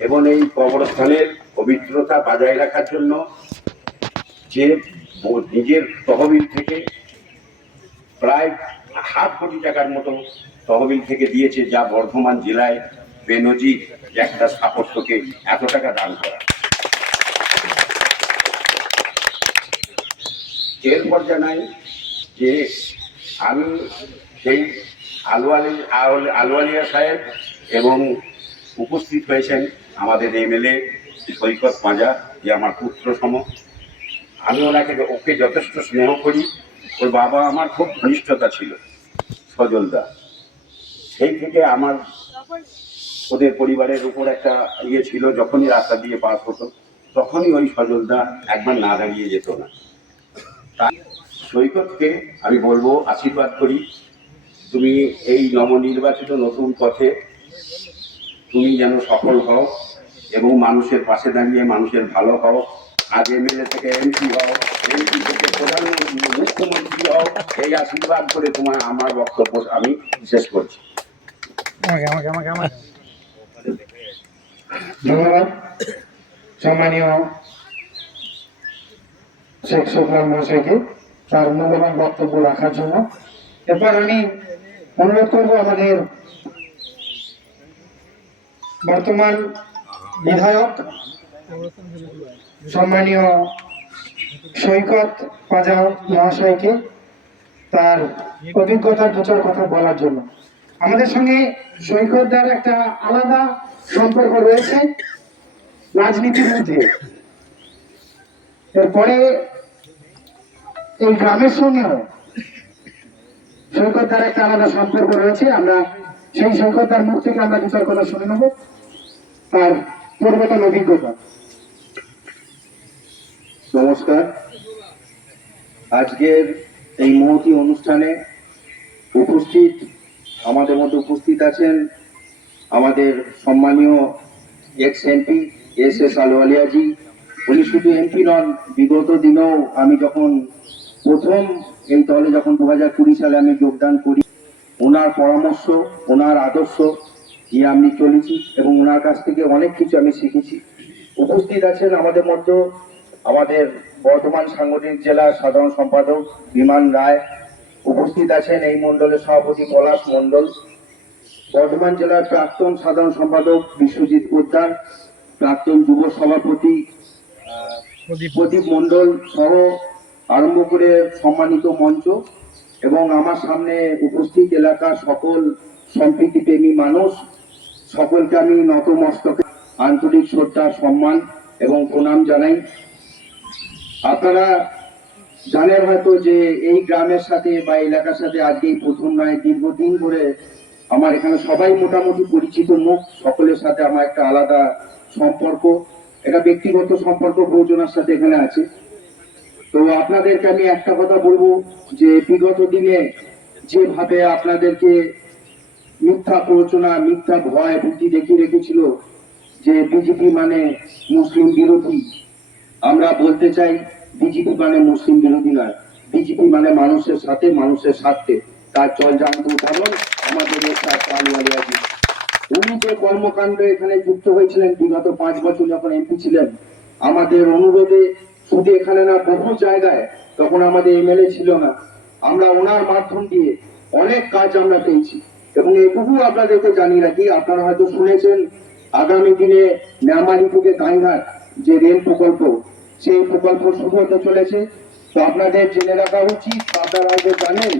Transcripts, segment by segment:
এবং এই কবরস্থানের পবিত্রতা বজায় রাখার জন্য যে নিজের তহবিল থেকে প্রায় 1/2 কোটি টাকার মতো তহবিল থেকে দিয়েছে, যা বর্ধমান জেলায় বেনজির একটা স্থাপত্যকে এত টাকা দান করা। এরপর জানাই যে আমি সেই আলওয়ালিয়া সাহেব এবং উপস্থিত হয়েছেন আমাদের এমএলএ সৈকত পাঁজা, যে আমার পুত্র সম। আমি ওকে যথেষ্ট স্নেহ করি। ওর বাবা আমার খুব ঘনিষ্ঠতা ছিল, সজলদা। সেই থেকে আমার ওদের পরিবারের উপর একটা ইয়ে ছিল। যখনই রাস্তা দিয়ে পাস হতো তখনই ওই সজলদা একবার না দাঁড়িয়ে যেত না। তাই সৈকতকে আমি বলবো, আশীর্বাদ করি, তুমি এই নবনির্বাচিত নতুন পথে তুমি যেন সফল হও এবং মানুষের পাশে দাঁড়িয়ে মানুষের ভালো হও। আজ এমএলএ থেকে এমপি হও, এমপি থেকে প্রধানমন্ত্রী মুখ্যমন্ত্রী হও। এই আশীর্বাদ করে তোমার আমার বক্তব্য আমি শেষ করছি। ধন্যবাদ সম্মানীয় শেখ সুফলান মহাশয়কে তার মূল্যবান বক্তব্য রাখার জন্য। এরপর আমি অনুরোধ করব আমাদের বর্তমান বিধায়ক সম্মানীয় সৈকত পাঁজা মহাশয়কে তার অভিজ্ঞতার 2-4 কথা বলার জন্য। আমাদের সঙ্গে সৈকতদার একটা আলাদা সম্পর্ক রয়েছে রাজনীতির মধ্যে। এরপরে এই গ্রামের সঙ্গেও সৈকতদার একটা আলাদা সম্পর্ক রয়েছে। আমরা সেই সৈকতদার মুখ থেকে আমরা 2-4 কথা শুনে নেব তার পূর্বতন অভিজ্ঞতা। নমস্কার। আজকের এই মহতী অনুষ্ঠানে আমাদের মধ্যে উপস্থিত আছেন আমাদের সম্মানীয় এক্স এমপি এস আলওয়ালিয়াজি। উনি শুধু এমপি নন, বিগত দিনেও আমি যখন প্রথম এই দলে যখন 2020 সালে আমি যোগদান করি, ওনার পরামর্শ, ওনার আদর্শ নিয়ে আমি চলেছি এবং ওনার কাছ থেকে অনেক কিছু আমি শিখেছি। উপস্থিত আছেন আমাদের মধ্যে আমাদের বর্ধমান সাংগঠনিক জেলার সাধারণ সম্পাদক বিমান রায়, উপস্থিত আছেন এই মণ্ডলের সভাপতি পলাশ মণ্ডল, বর্ধমান জেলার প্রাক্তন সাধারণ সম্পাদক বিশ্বজিৎ পোদ্দার, প্রাক্তন যুব সভাপতি প্রদীপ মণ্ডল সহ আরম্ভ করে সম্মানিত মঞ্চ এবং আমার সামনে উপস্থিত এলাকার সকল সম্প্রীতিপ্রেমী মানুষ, সকলকে আমি নতমস্তকে আন্তরিক শ্রদ্ধা, সম্মান এবং প্রণাম জানাই। আপনারা জানেন হয়তো যে এই গ্রামের সাথে বা এলাকার সাথে আজকেই প্রথম নয়, দীর্ঘদিন ধরে আমার এখানে সবাই মোটামুটি পরিচিত মুখ, সকলের সাথে আমার একটা আলাদা সম্পর্ক, এটা ব্যক্তিগত সম্পর্ক প্রয়োজনের সাথে এখানে আছে। তো আপনাদেরকে আমি একটা কথা বলবো যে বিগত দিনে যেভাবে আপনাদেরকে মিথ্যা প্ররোচনা, মিথ্যা ভয় ভীতি দেখিয়ে রেখেছিল যে বিজেপি মানে মুসলিম বিরোধী, আমরা বলতে চাই বিজেপি মানে মুসলিম বিরোধী নয়, বিজেপি মানে মানুষের সাথে, মানুষের স্বার্থে। তার জলজান্ত উদাহরণ আমাদের আলওয়ালিয়াজি। উনি যে কর্মকাণ্ডে এখানে যুক্ত হয়েছিলেন বিগত 5 বছর যখন এমপি ছিলেন, আমাদের অনুরোধে শুধু এখানে না বহু জায়গায়, তখন আমাদের এমএলএ ছিল না, আমরা ওনার মাধ্যম দিয়ে অনেক কাজ আমরা পেয়েছি। এবং এটুকু আপনাদেরকে জানিয়ে রাখি, আপনারা হয়তো শুনেছেন আগামী দিনে ন্যামারি থেকে গাইঘাট যে রেল প্রকল্প, সেই প্রকল্প শুরু হতে চলেছে। তো আপনাদের জেনে রাখা উচিত, আপনারা হয়তো জানেন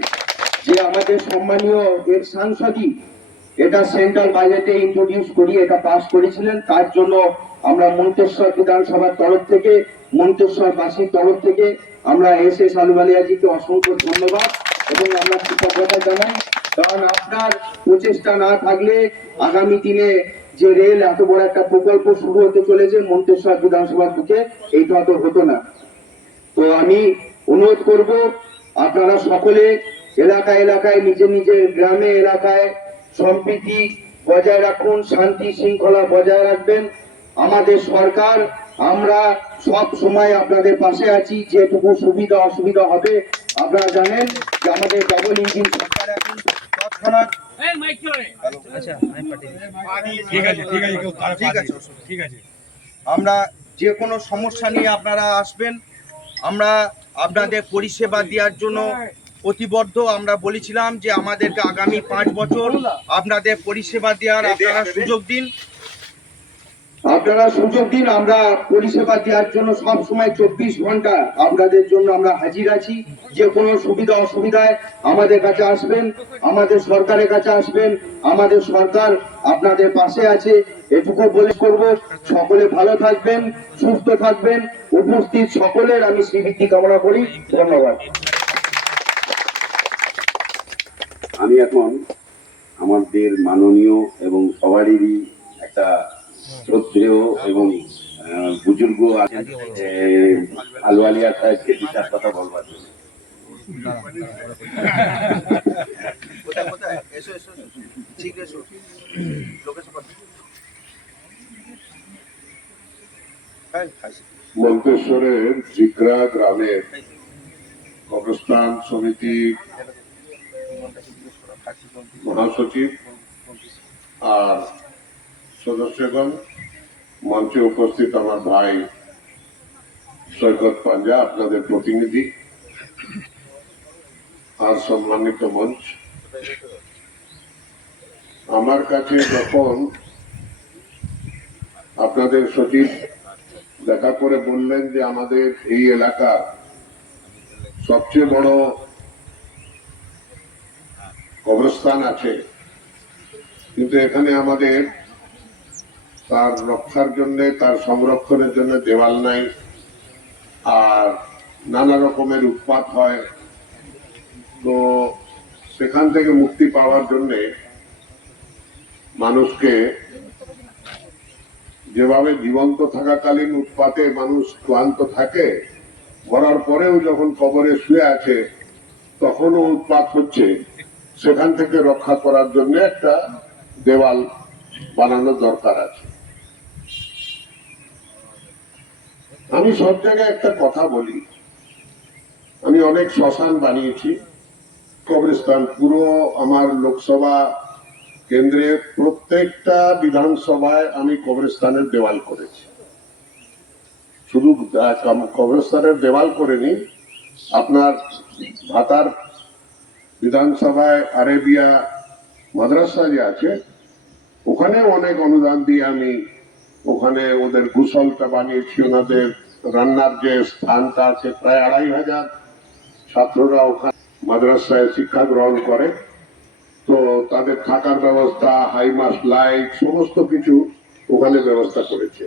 যে আমাদের সম্মানীয় এর সাংসদই এটা সেন্ট্রাল বাজেটে ইন্ট্রোডিউস করি এটা পাস করেছিলেন। তার জন্য আমরা মন্তেশ্বর বিধানসভার তরফ থেকে, মন্তেশ্বরবাসীর তরফ থেকে আমরা এস আলওয়ালিয়াজিকে অসংখ্য ধন্যবাদ এবং আমরা কৃতজ্ঞতা জানাই। কারণ আপনার প্রচেষ্টা না থাকলে আগামী দিনে যে রেল এত বড় একটা প্রকল্প শুরু হতে চলেছে মন্তেশ্বর বিধানসভার বুকে, এইটা তো হতো না। তো আমি অনুরোধ করব আপনারা সকলে এলাকায় এলাকায়, নিজের নিজের গ্রামে এলাকায় সম্প্রীতি বজায় রাখুন, শান্তি শৃঙ্খলা বজায় রাখবেন। আমাদের সরকার, আমরা সব সময় আপনাদের পাশে আছি। যেটুকু সুবিধা অসুবিধা হবে, আপনারা জানেন যে আমাদের ডবল ইঞ্জিন সরকার এখন তৎক্ষণাৎ ঠিক আছে আমরা যে কোনো সমস্যা নিয়ে আপনারা আসবেন, আমরা আপনাদের পরিষেবা দেওয়ার জন্য প্রতিবদ্ধ। আমরা বলেছিলাম যে আমাদেরকে আগামী 5 বছর আপনাদের পরিষেবা দেওয়ার আপনারা সুযোগ দিন। আপনারা সুযোগ দিন, আমরা পরিষেবা দেওয়ার জন্য সব সময় 24 ঘন্টা আপনাদের জন্য আমরা হাজির আছি। যে কোনো সুবিধা অসুবিধায় আমাদের কাছে আসবেন, আমাদের সরকারের কাছে আসবেন, আমাদের সরকার আপনাদের পাশে আছে, এটুকু বলে করব। সকলে ভালো থাকবেন, সুস্থ থাকবেন। উপস্থিত সকলের আমি শ্রীবৃদ্ধি কামনা করি। ধন্যবাদ। আমি এখন আমাদের মাননীয় এবং সবারই একটা শ্রদ্ধেয় এবং বুজুর্গ আছেন আলওয়ালিয়া সাহেবকে 2-4 কথা বলবার জন্য। কোথায় এসো এসো ঠিক এসো লোকেশন মন্তেশ্বরের জিগ্রা গ্রামের কবরস্থান সমিতির মহাসচিব আর সদস্যগণ, মঞ্চে উপস্থিত আমার ভাই সৈকত পাঞ্জা, আপনাদের প্রতিনিধি আর সম্মানিত মঞ্চ, আমার কাছে যখন আপনাদের সচিব দেখা করে বললেন যে আমাদের এই এলাকার সবচেয়ে বড় কবরস্থান আছে, কিন্তু এখানে আমাদের তার রক্ষার জন্য, তার সংরক্ষণের জন্য দেওয়াল নাই, আর নানা রকমের উৎপাত হয়, তো সেখান থেকে মুক্তি পাওয়ার জন্য মানুষকে যেভাবে জীবন্ত থাকাকালীন উৎপাতে মানুষ ক্লান্ত থাকে, মরার পরেও যখন কবরে শুয়ে আছে তখনও উৎপাত হচ্ছে, সেখান থেকে রক্ষা করার জন্য একটা দেওয়াল বানানোর দরকার আছে। আমি সব জায়গায় একটা কথা বলি, আমি অনেক শ্মশান বানিয়েছি, কবরস্থান পুরো আমার লোকসভা কেন্দ্রে প্রত্যেকটা বিধানসভায় আমি কবরস্থানের দেওয়াল করেছি। শুধু কবরস্থানের দেওয়াল করেনি, আপনার ভাতার বিধানসভায় আরেবিয়া মাদ্রাসা যে আছে ওখানে অনেক অনুদান দিয়ে আমি ওখানে ওদের গোসলটা বানিয়েছি, ওনাদের রান্নার যে স্থানটা আছে, প্রায় 2500 ছাত্ররা ওখানে মাদ্রাসায় শিক্ষা গ্রহণ করে, তো তাদের থাকার ব্যবস্থা, হাইমাস লাইট সমস্ত কিছু ওখানে ব্যবস্থা করেছে।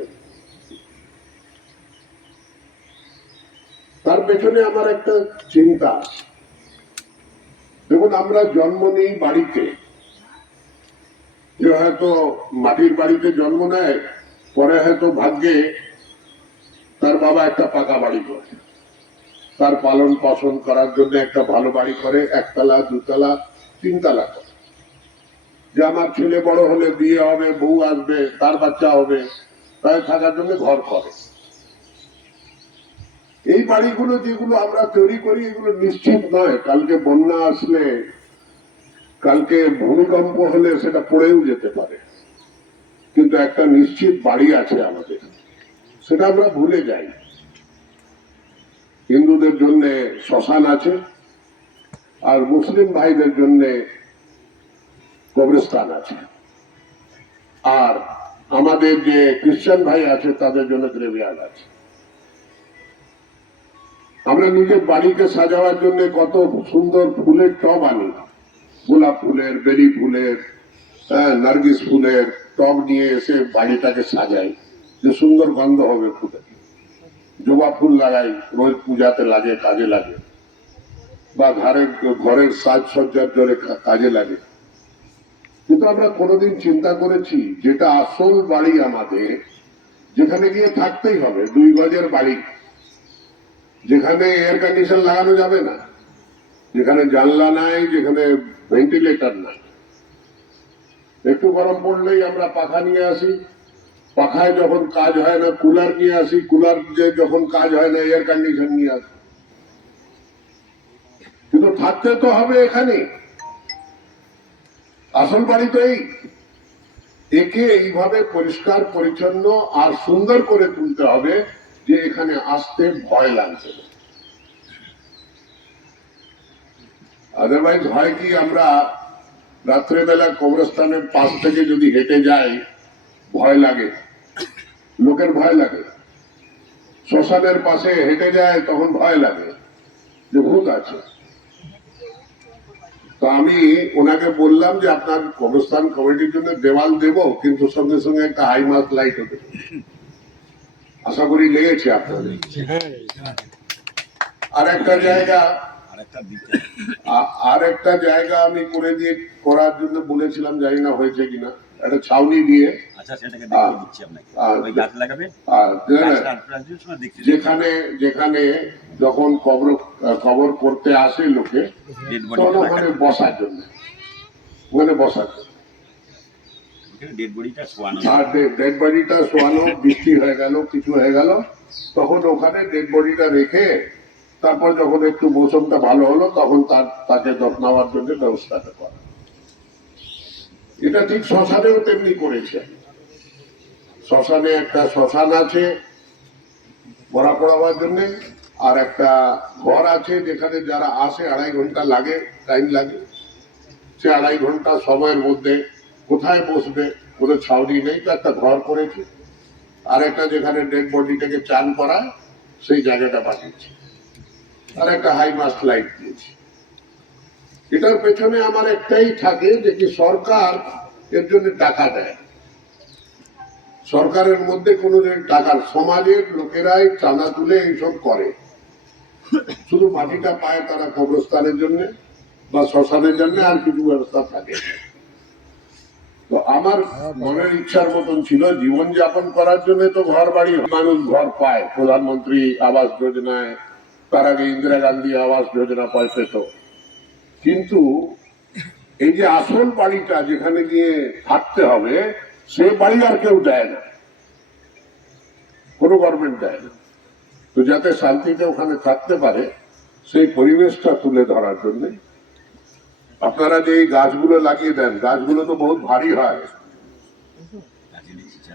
তার পেছনে আমার একটা চিন্তা আছে। দেখুন, আমরা জন্ম নিই বাড়িতে, যে হয়তো মাটির বাড়িতে জন্ম নেয়, পরে হয়তো ভাগ্যে তার বাবা একটা পাকা বাড়ি করে, তার পালন পোষণ করার জন্য একটা ভালো বাড়ি করে, 1 তলা 2 তলা 3 তলা করে, যে আমার ছেলে বড় হলে বিয়ে হবে, বউ আসবে, তার বাচ্চা হবে, তাই থাকার জন্য ঘর করে। এই বাড়িগুলো যেগুলো আমরা তৈরি করি এগুলো নিশ্চিত নয়, কালকে বন্যা আসলে, কালকে ভূমিকম্প হলে সেটা পড়েও যেতে পারে, কিন্তু একটা নিশ্চিত বাড়ি আছে আমাদের, সেটা আমরা ভুলে যাই। হিন্দুদের জন্য শ্মশান আছে, আর মুসলিম ভাইদের জন্য কবরস্থান আছে, আর আমাদের যে খ্রিস্টান ভাই আছে তাদের জন্য গ্রেভিয়ার্ড আছে। আমরা নিজের বাড়িকে সাজাবার জন্য কত সুন্দর ফুলের টব আনি, গোলাপ ফুলের, বেলি ফুলের, নার্গিস ফুলের টব নিয়ে এসে বাড়িটাকে সাজাই, যে সুন্দর গন্ধ হবে ফুলে। জবা ফুল লাগাই, রোজ পূজাতে লাগে, কাজে লাগে, বা ঘরের সাজসজ্জার জন্য কাজে লাগে। কিন্তু আমরা কোনোদিন চিন্তা করেছি যেটা আসল বাড়ি আমাদের, যেখানে গিয়ে থাকতেই হবে, 2 গজের বাড়ি, যেখানে এয়ার কন্ডিশন লাগানো যাবে না, যেখানে জানলা নাই, যেখানে ভেন্টিলেটর নাই, একটু গরম পড়লেই আমরা পাখা নিয়ে আসি, পাখায় যখন কাজ হয় না কুলার নিয়ে আসি, কুলার যখন কাজ হয় না এয়ার কন্ডিশন নিয়ে আসি, কিন্তু থাকতে তো হবে এখানে। আসল বাড়ি তো এই, একে এইভাবে পরিষ্কার পরিচ্ছন্ন আর সুন্দর করে তুলতে হবে যে এখানে আসতে ভয় লাগবে না। আদারওয়াইজ হয় কি, আমরা রাত্রেবেলা কবরস্থানের পাশ থেকে যদি হেঁটে যাই ভয় লাগে, লোকের ভয় লাগে। শ্মশানের পাশে হেঁটে যায় তখন ভয় লাগে যে ভূত আছে। তো আমি ওনাকে বললাম যে আপনার কবরস্থান কমিটির জন্য দেওয়াল দেব, কিন্তু সঙ্গে সঙ্গে একটা হাই মাস্ট লাইট হতে, আশা করি লেগেছে আপনাদের। আর একটা জায়গা আমি করে দিয়ে করার জন্য বলেছিলাম, জানি না হয়েছে কিনা, একটা ছাউনি দিয়ে যেখানে যেখানে যখন কবর করতে আসে লোকে তখন ওখানে বসার জন্য, ডেড বডিটা শোয়ানো, বৃষ্টি হয়ে গেল, কিছু হয়ে গেল, তখন ওখানে ডেড বডিটা রেখে তারপর যখন একটু মৌসুমটা ভালো হলো তখন তাকে যত্ন নেওয়ার জন্য ব্যবস্থাটা করা। এটা ঠিক শ্মশানেও তেমনি করেছে। শ্মশানে একটা শ্মশান আছে মরা পড়াবার জন্য, আর একটা ঘর আছে যেখানে যারা আসে 2.5 ঘন্টা লাগে, টাইম লাগে। সে 2.5 ঘন্টা সময়ের মধ্যে কোথায় বসবে, কোনো ছাউনি নেই, তো একটা ঘর করেছে। আর একটা যেখানে ডেড বডিটাকে চান করায় সেই জায়গাটা বানিয়েছে, আর একটা হাই মাস্ট লাইট দিয়েছে। এটার পেছনে আমার একটাই থাকে যে কি সরকার এর জন্য টাকা দেয়। সরকারের মধ্যে কোনো টাকার, সমাজের লোকেরাই চাঁদা তুলে এইসব করে, শুধু মাটিটা পায় তারা কবরস্থানের জন্য বা শ্মশানের জন্য, আর কিছু ব্যবস্থা থাকে। তো আমার মনের ইচ্ছার মতন ছিল জীবন যাপন করার জন্য, তো ঘর বাড়ি মানুষ ঘর পায়, প্রধানমন্ত্রী আবাস যোজনায়, তার আগে ইন্দিরা গান্ধী আবাস যোজনা পয়সা পেত, কিন্তু এই যে আসল বাড়িটা যেখানে গিয়ে থাকতে হবে সে বাড়ি আর কেউ দেয় না, কোনো গভর্নমেন্ট দেয় না। তো যাতে শান্তিতে ওখানে থাকতে পারে সেই পরিবেশটা তুলে ধরার জন্য আপনারা যে এই গাছগুলো লাগিয়ে দেন, গাছগুলো তো বহুত ভারী হয়।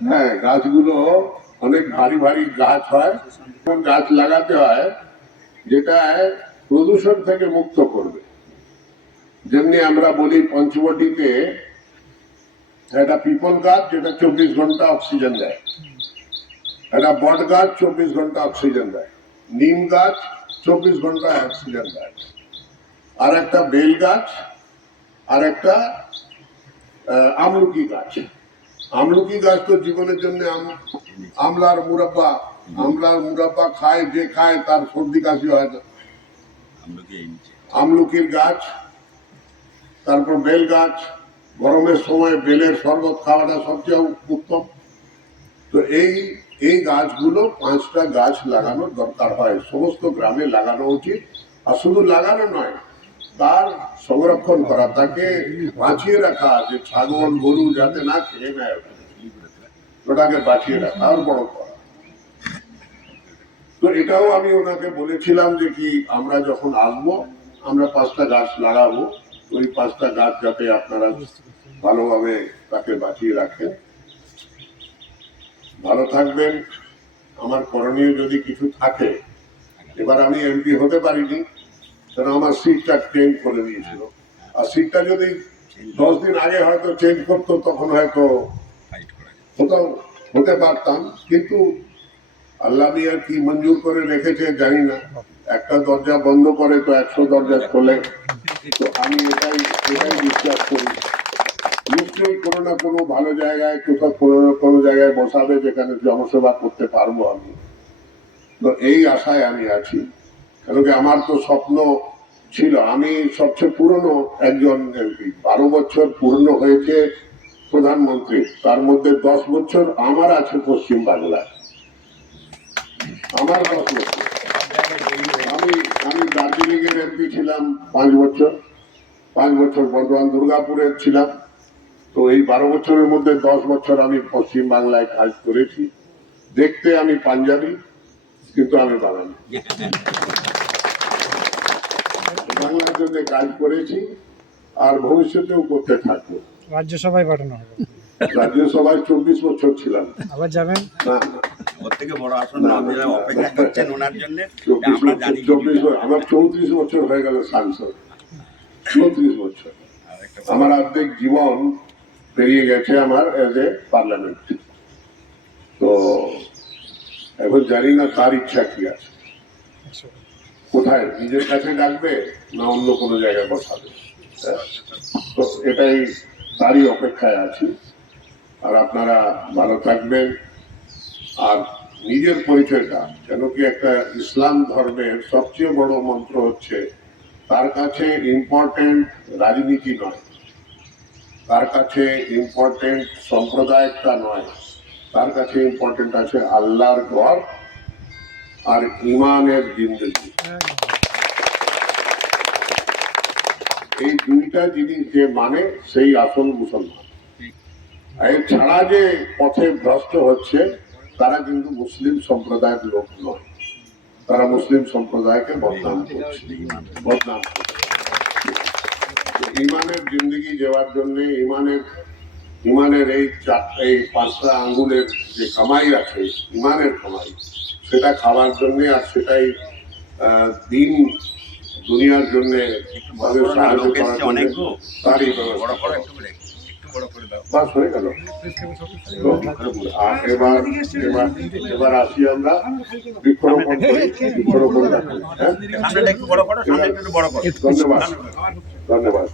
হ্যাঁ, গাছগুলো অনেক ভারী ভারী গাছ হয়, গাছ লাগাতে হয় যেটা প্রদূষণ থেকে মুক্ত করবে। যেমনি আমরা বলি পঞ্চবটিতে একটা পিপল গাছ যেটা 24 ঘন্টা অক্সিজেন দেয়, একটা বট গাছ 24 ঘন্টা অক্সিজেন দেয়, নিম গাছ 24 ঘন্টা অক্সিজেন দেয়, আর একটা বেল গাছ, আর একটা আমলকি গাছ। আমলকি গাছ তো জীবনের জন্য আমলার মুরাব্বা খায়, যে খায় তার সর্দি কাশি হয় না। আমলকির গাছ, তারপর বেল গাছ, গরমের সময় বেলের শরবত খাওয়াটা সবচেয়ে উত্তম। তো এই গাছগুলো 5টা গাছ লাগানোর দরকার হয়, সমস্ত গ্রামে লাগানো উচিত। আর শুধু লাগানো নয়, তার সংরক্ষণ করা, তাকে বাঁচিয়ে রাখা, যে ছাগল গরু যাতে না খেয়ে নেয় ওটাকে বাঁচিয়ে রাখা আর বড় করা। তো এটাও আমি ওনাকে বলেছিলাম যে কি আমরা যখন আসবো আমরা 5টা গাছ লাগাবো, ওই 5টা গাছ যাতে আপনারা ভালোভাবে তাকে বাঁচিয়ে রাখেন। ভালো থাকবেন। আমার করণীয় যদি কিছু থাকে, এবার আমি এমপি হতে পারিনি কারণ আমার সিটটা চেঞ্জ করে দিয়েছিল, আর সিটটা যদি 10 দিন আগে হয়তো চেঞ্জ করতো তখন হয়তো হতে পারতাম, কিন্তু আল্লাহ মিয়া কি মঞ্জুর করে রেখেছে জানি না, একটা দরজা বন্ধ করে তো 100 দরজা খোলে। তো আমি এটাই বিশ্বাস করি, নিশ্চয়ই কোনো না কোনো ভালো জায়গায় কোথাও কোনো জায়গায় বসাবে যেখানে জনসেবা করতে পারবো আমি। তো এই আশায় আমি আছি, কারণ কি আমার তো স্বপ্ন ছিল, আমি সবচেয়ে পুরনো একজন এমপি, 12 বছর পূর্ণ হয়েছে প্রধানমন্ত্রী, তার মধ্যে 10 বছর আমার আছে পশ্চিম বাংলায়, আমার 10 বছর। আমি দার্জিলিং এর এমপি ছিলাম 5 বছর, 5 বছর বর্ধমান দুর্গাপুরের ছিলাম। তো এই 12 বছরের মধ্যে 10 বছর আমি পশ্চিম বাংলায় কাজ করেছি। দেখতে আমি পাঞ্জাবি, কিন্তু আমি বাঙালি, বাংলার জন্য কাজ করেছি। আর ভবিষ্যতেও করতে থাকবো। রাজ্যসভায় পাঠানো হবে, রাজ্যসভায় 24 বছর ছিলাম। আবার যাবেন? না ওর থেকে বড় আসন আপনারা অপেক্ষা করছেন ওনার জন্য। 24 বছর, আমার 34 বছর হয়ে গেল সাংসদ, 34 বছর। আমার অর্ধেক জীবন পেরিয়ে গেছে আমার এজ এ পার্লামেন্ট। তো এখন জানি না কার ইচ্ছা কি আছে, কোথায় নিজের কাছে ডাকবে না অন্য কোনো জায়গায় বসাবে। তো এটাই তারই অপেক্ষায় আছি। আর আপনারা ভালো থাকবেন। আর নিজের পরিচয়টা, কেন কি একটা ইসলাম ধর্মের সবচেয়ে বড় মন্ত্র হচ্ছে, তার কাছে ইম্পর্টেন্ট রাজনীতি নয়, তার কাছে ইম্পর্টেন্ট সম্প্রদায়টা নয়, তার কাছে ইম্পর্টেন্ট আছে আল্লাহর ঘর আর ইমানের জিন্দগি। এই দুইটা জিনিস যে মানে সেই আসল মুসলমান। এর ছাড়া যে পথে ভ্রষ্ট হচ্ছে তারা কিন্তু মুসলিম সম্প্রদায়ের লোক নয়, তারা মুসলিম সম্প্রদায়কে বদনাম করছে, বদনাম করছে। ইমানের জিন্দগি যাওয়ার জন্য ইমানের এই 5টা আঙ্গুলের যে কামাই আছে, ইমানের কামাই, সেটা খাওয়ার জন্য আর সেটাই দিন দুনিয়ার জন্য সাহায্য করার জন্য তারই ব্যবস্থা। বাস হয়ে গেল। আর এবার আসি আমরা বৃক্ষরোপণ করি, বৃক্ষরোপণ রাখি। ধন্যবাদ।